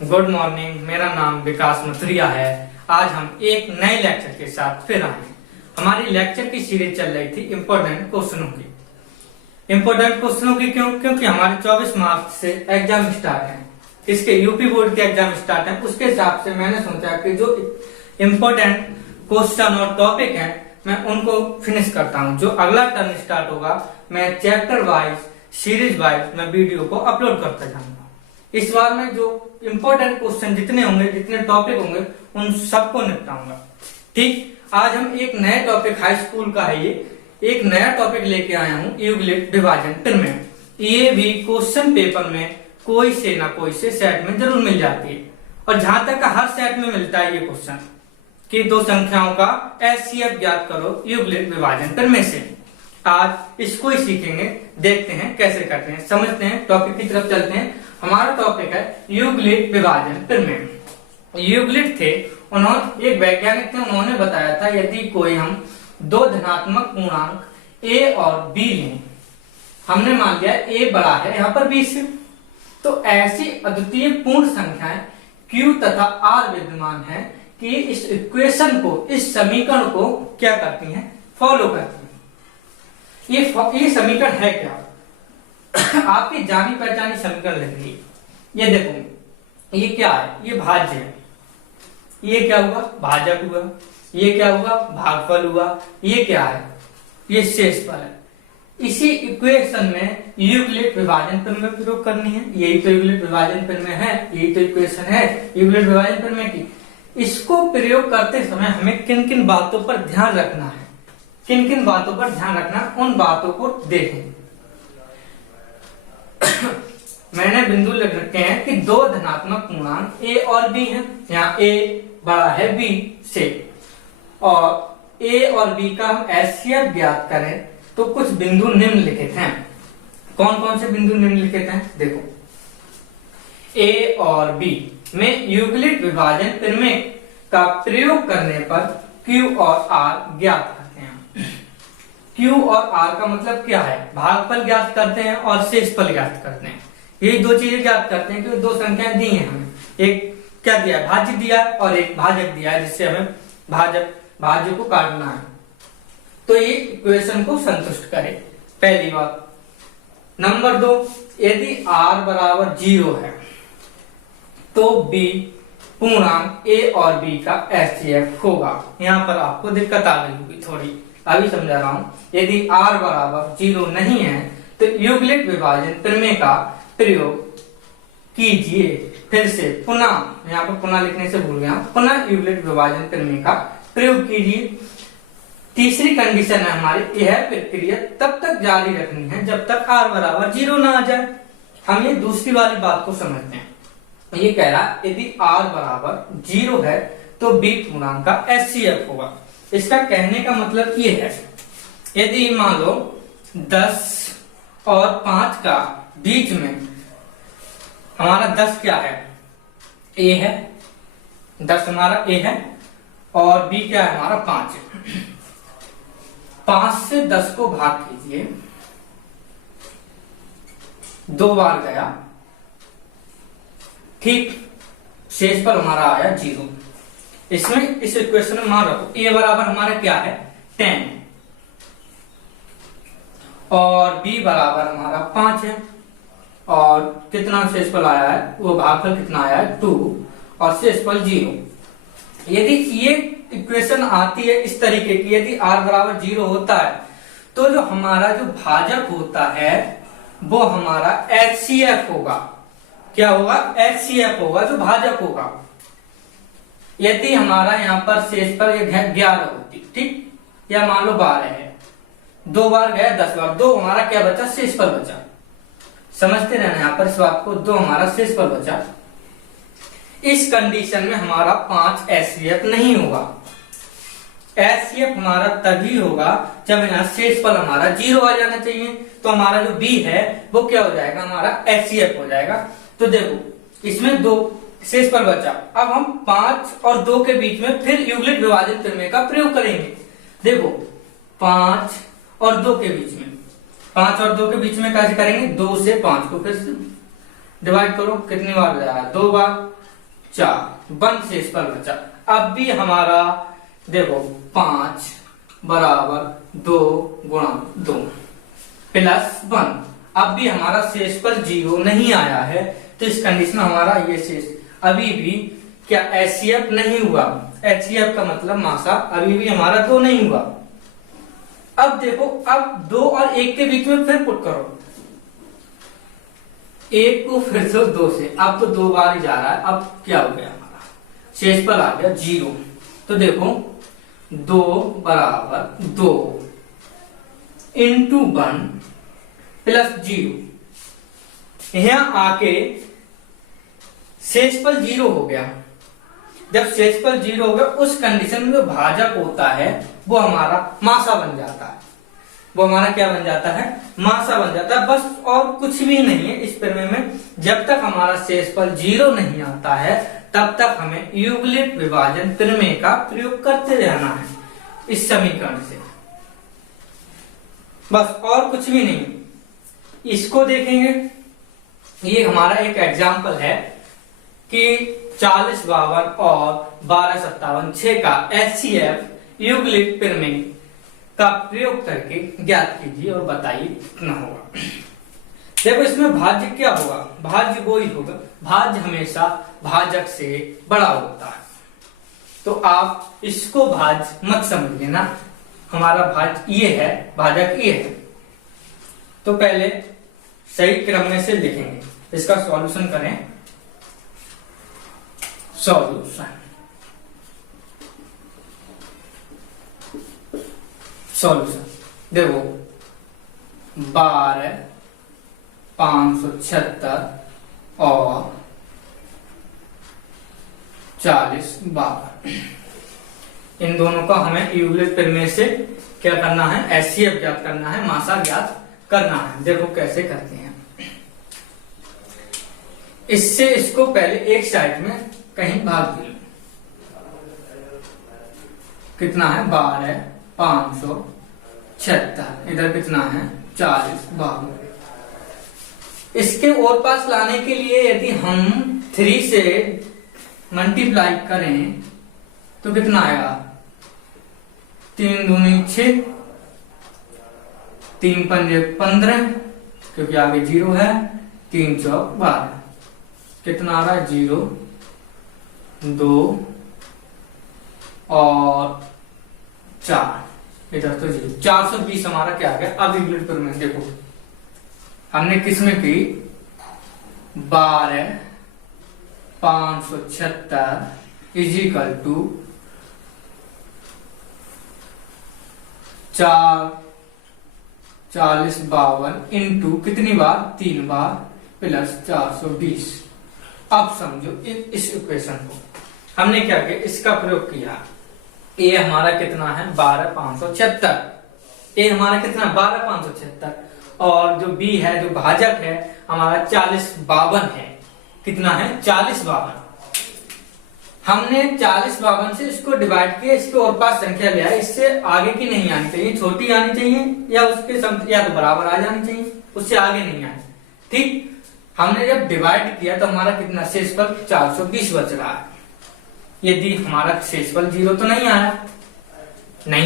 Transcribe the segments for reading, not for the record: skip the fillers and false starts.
Good morning. मेरा नाम विकास मथुरिया है। आज हम एक नए लेक्चर के साथ फिर आए हैं। हमारी लेक्चर की सीरीज चल रही थी इम्पोर्टेंट क्वेश्चनों की। इम्पोर्टेंट क्वेश्चनों की क्यों? क्योंकि हमारे 24 मार्च से एग्जाम स्टार्ट है। इसके यूपी बोर्ड के एग्जाम स्टार्ट है। उसके हिसाब से मैंने सोचा कि जो इम्पोर्टेंट क्वेश्चन और टॉपिक है मैं उनको फिनिश करता हूँ। जो अगला टर्म स्टार्ट होगा मैं चैप्टर वाइज सीरीज वाइज मैं वीडियो को अपलोड करता जाऊंगा। इस बार में जो इम्पोर्टेंट क्वेश्चन जितने होंगे, जितने टॉपिक होंगे, उन सबको निपटाऊंगा। ठीक, आज हम एक नए टॉपिक, हाई स्कूल का है ये, एक नया टॉपिक लेके आया हूँ, यूक्लिड विभाजन प्रमेय। ये भी क्वेश्चन पेपर में कोई से ना कोई से सेट में जरूर मिल जाती है। और जहां तक हर सेट में मिलता है ये क्वेश्चन कि दो संख्याओं का एचसीएफ ज्ञात करो यूक्लिड विभाजन प्रमेय से। आज इसको ही सीखेंगे, देखते हैं कैसे करते हैं, समझते हैं, टॉपिक की तरफ चलते हैं। हमारा टॉपिक है यूक्लिड विभाजन प्रमेय। यूक्लिड थे, उन्होंने एक वैज्ञानिक थे, उन्होंने बताया था यदि कोई हम दो धनात्मक पूर्णांक ए और बी लें, हमने मान लिया ए बड़ा है यहाँ पर बी से, तो ऐसी अद्वितीय पूर्ण संख्याएं क्यू तथा आर विद्यमान है कि इस इक्वेशन को, इस समीकरण को क्या करती हैं, फॉलो करती हैं। ये समीकरण है क्या? आपकी जानी पहचानी समीकरण लग रही है। ये देखो, ये क्या है? ये भाज्य है। ये क्या हुआ? भाजक हुआ। ये क्या हुआ? भागफल हुआ। ये क्या है? ये शेषफल है। इसी इक्वेशन में यूक्लिड विभाजन प्रमेय प्रयोग करनी है। यही तो यूक्लिड विभाजन प्रमेय है, यही तो इक्वेशन है यूक्लिड विभाजन प्रमेय की। इसको प्रयोग करते समय हमें किन किन बातों पर ध्यान रखना है, किन किन बातों पर ध्यान रखना, उन बातों को देखें। मैंने बिंदु लिख रखे हैं कि दो धनात्मक पूर्णांक ए और बी हैं। यहाँ ए बड़ा है बी से, और ए और बी का हम एचसीएफ ज्ञात करें तो कुछ बिंदु निम्नलिखित हैं। कौन कौन से बिंदु निम्नलिखित हैं? देखो, ए और बी में यूक्लिड विभाजन प्रमेय का प्रयोग करने पर क्यू और आर ज्ञात करते हैं। क्यू और आर का मतलब क्या है? भागफल ज्ञात करते हैं और शेषफल ज्ञात करते हैं। ये दो चीजें ज्ञात करते हैं कि दो संख्याएं दी हैं हमें। एक क्या दिया है? भाज्य दिया है, और एक भाजक दिया है, जिससे हमें भाज्य को काटना है। तो ये इक्वेशन को संतुष्ट करे, पहली बात। नंबर 2, यदि r बराबर 0 है तो b पूर्णांक a और b का एचसीएफ होगा। यहाँ पर आपको दिक्कत आ गई होगी थोड़ी, अभी समझा रहा हूं। यदि r बराबर 0 नहीं है तो यूक्लिड विभाजन प्रमेय का प्रयोग कीजिए। फिर से पुनः, यहाँ पर पुनः लिखने से भूल गया, पुनः यूक्लिड विभाजन प्रमेय का प्रयोग कीजिए। तीसरी कंडीशन है हमारी, यह प्रक्रिया तब तक जारी रखनी है जब तक r बराबर 0 ना आ जाए। हम ये दूसरी वाली बात को समझते हैं। ये कह रहा यदि r बराबर 0 है तो b पूर्णांक का एचसीएफ होगा। इसका कहने का मतलब ये है, यदि मान लो 10 और 5 का बीच में हमारा 10 क्या है? a है, 10 हमारा a है, और b क्या है? हमारा 5 है। 5 से 10 को भाग कीजिए, 2 बार गया, ठीक, शेषफल हमारा आया 0। इसमें इस इक्वेशन में मान रखो a बराबर हमारा क्या है? 10, और b बराबर हमारा 5 है, और कितना शेषफल आया है? वो भागफल कितना आया है? 2, और शेषफल 0। यदि ये इक्वेशन आती है इस तरीके की, यदि r बराबर 0 होता है तो जो हमारा जो भाजक होता है वो हमारा एचसीएफ होगा। क्या होगा? एचसीएफ होगा, जो भाजक होगा। यदि हमारा यहाँ पर शेषफल 11 होती, ठीक, या मान लो 12 है, 2 बार गया 10 बार, 2 हमारा क्या बचा? शेषफल बचा। समझते रहना यहाँ पर इस बात को, 2 हमारा शेषफल बचा। इस कंडीशन में हमारा 5 एचसीएफ नहीं होगा। एचसीएफ हमारा तभी होगा जब यहाँ शेषफल हमारा 0 आ जाना चाहिए। तो हमारा जो b है वो क्या हो जाएगा? हमारा एचसीएफ हो जाएगा। तो देखो, इसमें 2 शेषफल बचा। अब हम 5 और 2 के बीच में फिर यूक्लिड विभाजन प्रमेय का प्रयोग करेंगे। देखो, 5 और 2 के बीच में, 5 और 2 के बीच में कैसे करेंगे? 2 से 5 को फिर डिवाइड करो, कितनी बार जाएगा? 2 बार, 4, 1 शेषफल बचा। अब भी हमारा देखो 5 बराबर 2 गुणा 2 प्लस 1। अब भी हमारा शेषफल 0 नहीं आया है, तो इस कंडीशन में हमारा ये शेष अभी भी क्या एचसीएफ नहीं हुआ। एचसीएफ का मतलब मासा अभी भी हमारा 2 नहीं हुआ। अब देखो, अब 2 और 1 के बीच में फिर पुट करो, 1 को फिर से 2 से, अब तो 2 बार ही जा रहा है। अब क्या हो गया, हमारा शेषफल आ गया 0। तो देखो 2 बराबर 2 इंटू 1 प्लस 0। यहां आके शेषफल 0 हो गया। जब शेषफल 0 हो गया, उस कंडीशन में जो भाजक होता है वो हमारा मासा बन जाता है। वो हमारा क्या बन जाता है, मासा बन जाता है, बस और कुछ भी नहीं है। इस प्रमेय में जब तक हमारा शेषफल 0 नहीं आता है, तब तक हमें यूक्लिड विभाजन प्रमेय का प्रयोग करते रहना है इस समीकरण से, बस और कुछ भी नहीं। इसको देखेंगे, ये हमारा एक एग्जाम्पल है कि 40 52 और 12 57 6 का एचसीएफ यूक्लिड प्रमेय का प्रयोग करके ज्ञात कीजिए और बताइए कितना होगा। देखो इसमें भाज्य क्या होगा, भाज्य वो ही होगा, भाज्य हमेशा भाजक से बड़ा होता है। तो आप इसको भाज्य मत समझ लेना, हमारा भाज्य ये है, भाजक ये है। तो पहले सही क्रम में से लिखेंगे, इसका सॉल्यूशन करें। सॉल्यूशन देखो 12 576 और 40 52, इन दोनों का हमें यूक्लिड प्रमेय से क्या करना है, एचसीएफ ज्ञात करना है, मासा ज्ञात करना है। देखो कैसे करते हैं। इससे इसको पहले एक साइड में कहीं भाग दे, कितना है 12 576, इधर कितना है 40 52। इसके और पास लाने के लिए यदि हम 3 से मल्टीप्लाई करें तो कितना आएगा, 3 दूनी 6, 3 पंजे 15, क्योंकि आगे 0 है, 3 चौक 12, कितना आ रहा है 0 2 और 4, इधर तो 0, 420 हमारा क्या आ गया। अब यूक्लिड प्रमेय देखो हमने किसमें की, 12 576 इजिकल टू 40 52 इंटू कितनी बार, 3 बार प्लस 420। अब समझो इस इक्वेशन को हमने क्या किया, इसका प्रयोग किया। ए हमारा कितना है 12 576, ए हमारा कितना 12 576, और जो बी है जो भाजक है हमारा 40 52 है, कितना है 40 52। हमने 40 52 से इसको डिवाइड किया, इसके और पास संख्या लिया, इससे आगे की नहीं आनी चाहिए, छोटी आनी चाहिए या उसके या तो बराबर आ जानी चाहिए, उससे आगे नहीं आनी। ठीक, हमने जब डिवाइड किया तो हमारा कितना शेषफल 420 बच रहा है। यदि हमारा शेषफल 0 तो नहीं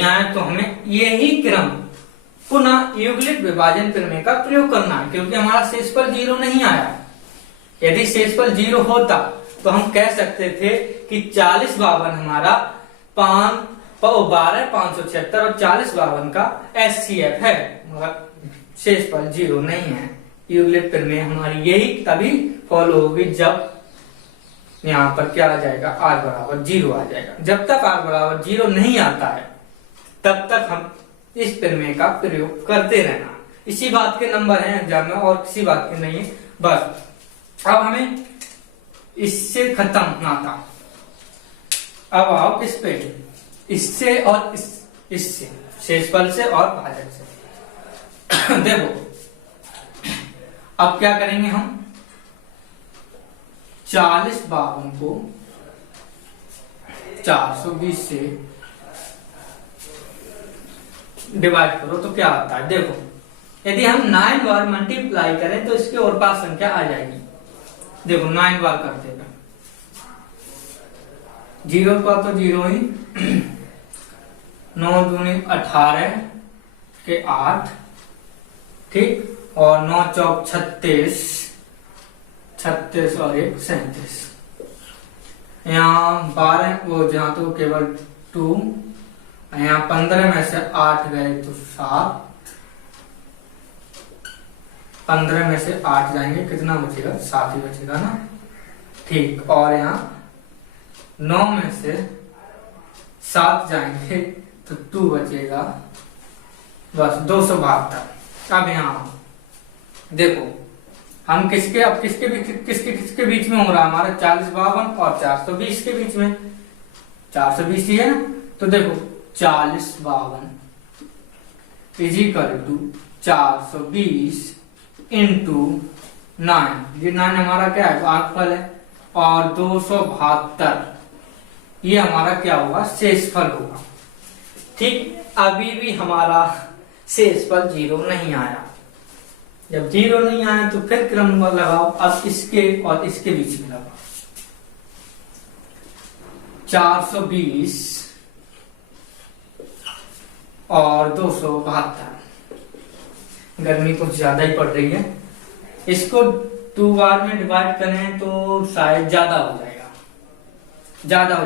आया तो हमें यही क्रम पुनः यूक्लिड विभाजन प्रमेय का प्रयोग करना है, क्योंकि हमारा शेषफल 0 नहीं आया। यदि शेषफल 0 होता तो हम कह सकते थे कि 40 52 हमारा 12 576 और 40 52 का एचसीएफ है, मगर शेषफल 0 नहीं है। यूक्लिड प्रमेय हमारी यही तभी फॉलो होगी जब यहाँ पर क्या आ जाएगा, r बराबर 0 आ जाएगा। जब तक r बराबर 0 नहीं आता है तब तक हम इस प्रमेय का प्रयोग करते रहना। इसी बात के नंबर हैं एग्जाम में, और किसी बात के नहीं है। बस अब हमें इससे खत्म नाता, अब आओ किस पे, इससे और इससे, शेषफल से और भाजक से। देखो अब क्या करेंगे हम, 40 52 को 420 से डिवाइड करो तो क्या आता है। देखो यदि हम 9 बार मल्टीप्लाई करें तो इसके और पास संख्या आ जाएगी। देखो 9 बार करते हैं जीरो का तो जीरो ही। 9 दूनी 18 के 8, ठीक, और 9 चौक 36, 36 और 1 37। यहाँ 12 वो जहाँ तो केवल 2, यहाँ 15 में से 8 गए तो 7, 15 में से 8 जाएंगे, कितना बचेगा? 7 ही बचेगा ना, ठीक। और यहाँ 9 में से 7 जाएंगे तो 2 बचेगा, बस 272। अब यहाँ देखो हम किसके किसके बीच में हो रहा है हमारा? 40 52 और 420 के बीच में। 420 ही है ना, तो देखो 40 52 इज इक्वल टू 420 इंटू 9, ये 9 हमारा क्या है? भागफल है, और 272 ये हमारा क्या होगा? शेषफल होगा, ठीक। अभी भी हमारा शेषफल 0 नहीं आया। जब 0 नहीं आया तो फिर क्रम लगाओ, अब इसके और इसके बीच में लगाओ। 420 और 272, गर्मी कुछ ज्यादा ही पड़ रही है, इसको 2 बार में डिवाइड करें तो शायद ज्यादा हो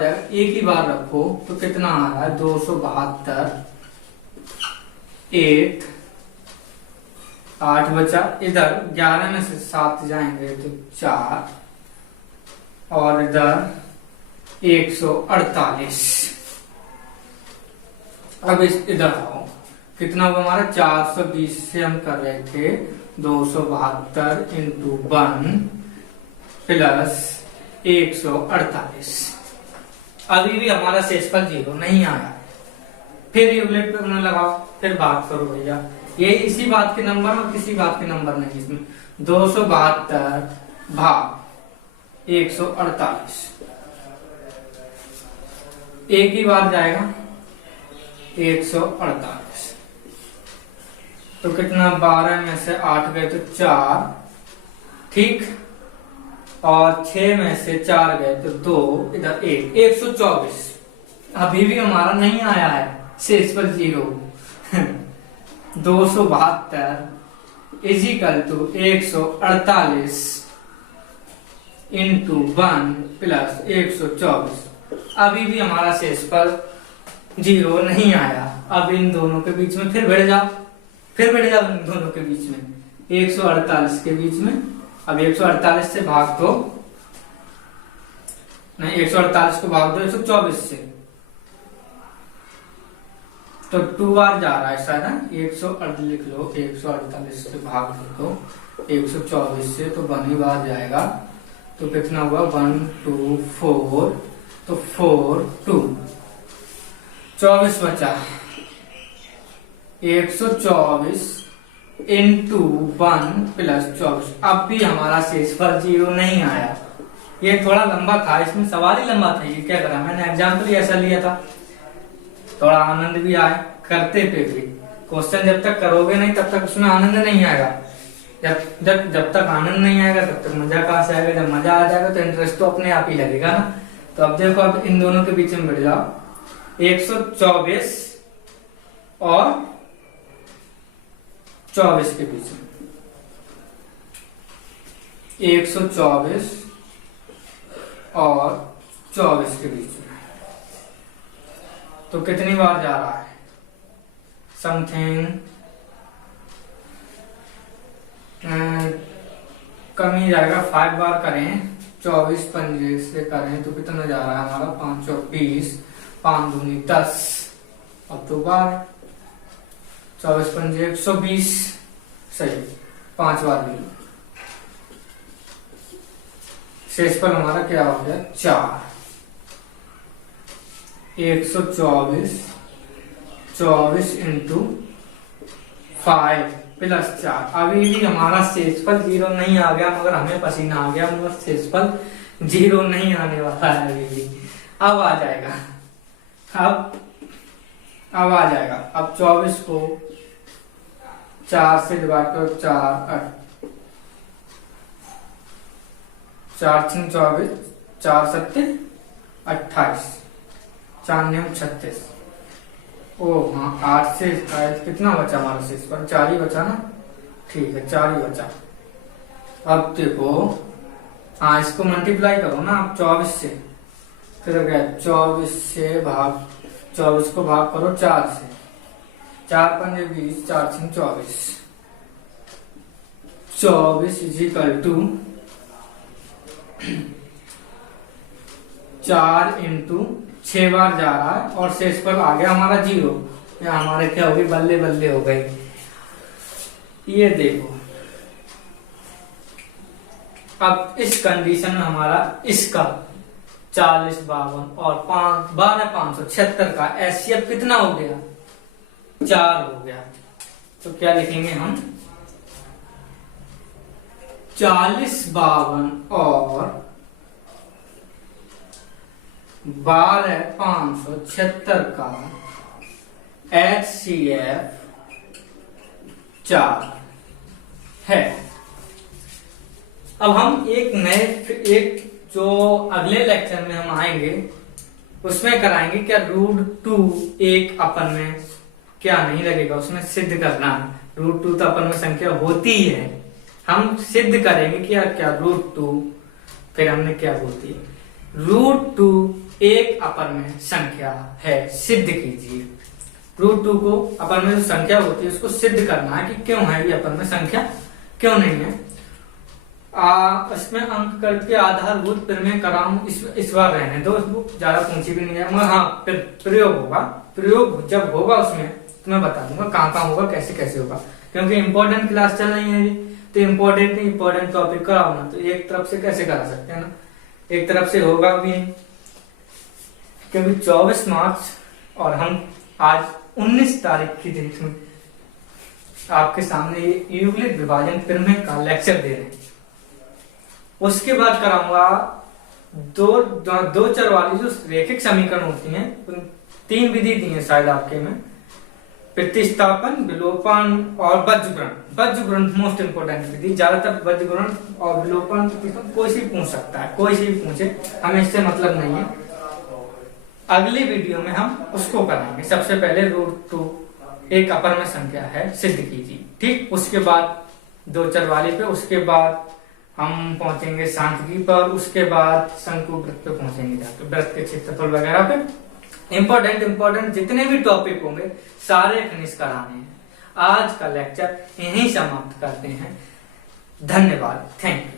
जाएगा, एक ही बार रखो तो कितना आ रहा है? 272, 8 बचा, इधर 11 में से 7 जाएंगे तो 4, और इधर 148। अब इधर आओ, कितना हुआ हमारा? 420 से हम कर रहे थे 272 इंटू 1 प्लस 148। अभी भी हमारा शेषफल 0 नहीं आया। फिर यूलेट पे अपना लगाओ, फिर बात करो भैया, ये इसी बात के नंबर और किसी बात के नंबर नहीं इसमें। 272 भाग 148, एक ही बार जाएगा 148, तो कितना? 12 में से 8 गए तो 4, ठीक, और 6 में से 4 गए तो 2, इधर 1, 124। अभी भी हमारा नहीं आया है शेषफल 0। 272 is equal to 148 into 1 plus 124। अभी भी हमारा शेषफल 0 नहीं आया। अब इन दोनों के बीच में फिर बढ़ जाओ इन दोनों के बीच में, 148 के बीच में। अब 148 से भाग दो, नहीं 148 को भाग दो 124 से, तो 2 बार जा रहा है शायद, 148 लिख लो, 148 से भाग दो 124 से, तो 1 ही बार जाएगा, तो कितना हुआ? 1 2 4, तो 4 2 24 बचा। 124 इंटू 1 प्लस 24। अब भी हमारा शेषफल 0 नहीं आया। ये थोड़ा लंबा था, इसमें सवाल ही लंबा था, ये क्या करा मैंने? एग्जाम्पल ही ऐसा लिया था, थोड़ा आनंद भी आए करते पे भी। क्वेश्चन जब तक करोगे नहीं तब तक उसमें आनंद नहीं आएगा। जब तक आनंद नहीं आएगा तब तक मजा कहाँ से आएगा? जब मजा आ जाएगा तो इंटरेस्ट तो अपने आप ही लगेगा ना। तो अब देखो, अब इन दोनों के बीच में बैठ जाओ, 124 और 24 के बीच में, 124 और 24 के बीच में, तो कितनी बार जा रहा है? समथिंग कम ही जाएगा, 5 बार करें, 24 पंजे से करें तो कितना जा रहा है हमारा? 5 और 20, 5 दूनी 10, अब 2 बार, 24 पंजे 120, सही, 5 बार भी। शेषफल हमारा क्या हो गया? 4। 124 24 इंटू 5 प्लस 4। अभी भी हमारा शेषफल 0 नहीं आ गया, मगर हमें पसीना आ गया, मगर शेषफल 0 नहीं आने वाला है अभी भी। अब आ जाएगा, अब आ जाएगा। अब 24 को 4 से डिवाइड करो, 4 4 6 24, 4 7 28, 4 9 36। ओ हाँ, 8 से कितना बचा हमारा शेष पर? 4 ही बचा ना। ठीक है, 4 ही बचा। अब देखो, हाँ इसको मल्टीप्लाई करो ना आप 24 से, फिर क्या 24 से भाग, 24 को भाग करो 4 से, 4 पंजे 20, 4 6 24, 24 इज इक्वल टू 4 इंटू 6 बार जा रहा है और शेष पर आ गया हमारा 0। या हमारे क्या हो गई, बल्ले बल्ले हो गई। ये देखो, अब इस कंडीशन में हमारा इसका 40 52 और 12 576 का एचसीएफ कितना हो गया? 4 हो गया। तो क्या लिखेंगे हम? 40 52 और 12 576 का HCF 4 है। अब हम एक जो अगले लेक्चर में हम आएंगे उसमें कराएंगे क्या, √2 एक अपन में क्या नहीं लगेगा, उसमें सिद्ध करना है। √2 तो अपन में संख्या होती ही है, हम सिद्ध करेंगे कि यार क्या √2, फिर हमने क्या होती है, √2 एक अपन में संख्या है, सिद्ध कीजिए। √2 को अपन में जो संख्या होती है उसको सिद्ध करना है कि क्यों है ये अपन में संख्या, क्यों नहीं है। इसमें अंक करके आधारभूत प्रमेय कराऊं, इस बार रहने दो, ज्यादा पूछी भी नहीं है, मगर हाँ प्रयोग होगा। प्रयोग जब होगा उसमें तो मैं बता दूंगा कहाँ कहाँ होगा, कैसे कैसे होगा, क्योंकि इंपॉर्टेंट क्लास चल रही है तो इम्पोर्टेंट टॉपिक कराओ ना, तो एक तरफ से कैसे करा सकते हैं ना, एक तरफ से होगा भी नहीं, क्योंकि 24 मार्च और हम आज 19 तारीख की डेट में आपके सामने ये यूक्लिड विभाजन प्रमेय का लेक्चर दे रहे हैं। उसके बाद कराऊंगा दो चर वाली जो रेखिक समीकरण होती हैं, 3 विधि दी है शायद आपके में, प्रतिस्थापन, विलोपन और वज्रगुणन मोस्ट इंपोर्टेंट विधि। ज्यादातर वज्रगुणन और विलोपन कोई सी पूछ सकता है, कोई सी भी पूछे, हमें इससे मतलब नहीं है। अगली वीडियो में हम उसको कराएंगे। सबसे पहले √2 एक अपर में संख्या है, सिद्ध कीजिए, ठीक। उसके बाद 2 चर वाली पे, उसके बाद हम पहुंचेंगे सांख्यिकी पर, उसके बाद शंकु वृत्त पे पहुंचेंगे, जाकर वृत्त के क्षेत्रफल वगैरह पे। इंपॉर्टेंट जितने भी टॉपिक होंगे सारे फिनिश कराने हैं। आज का लेक्चर यहीं समाप्त करते हैं। धन्यवाद, थैंक यू।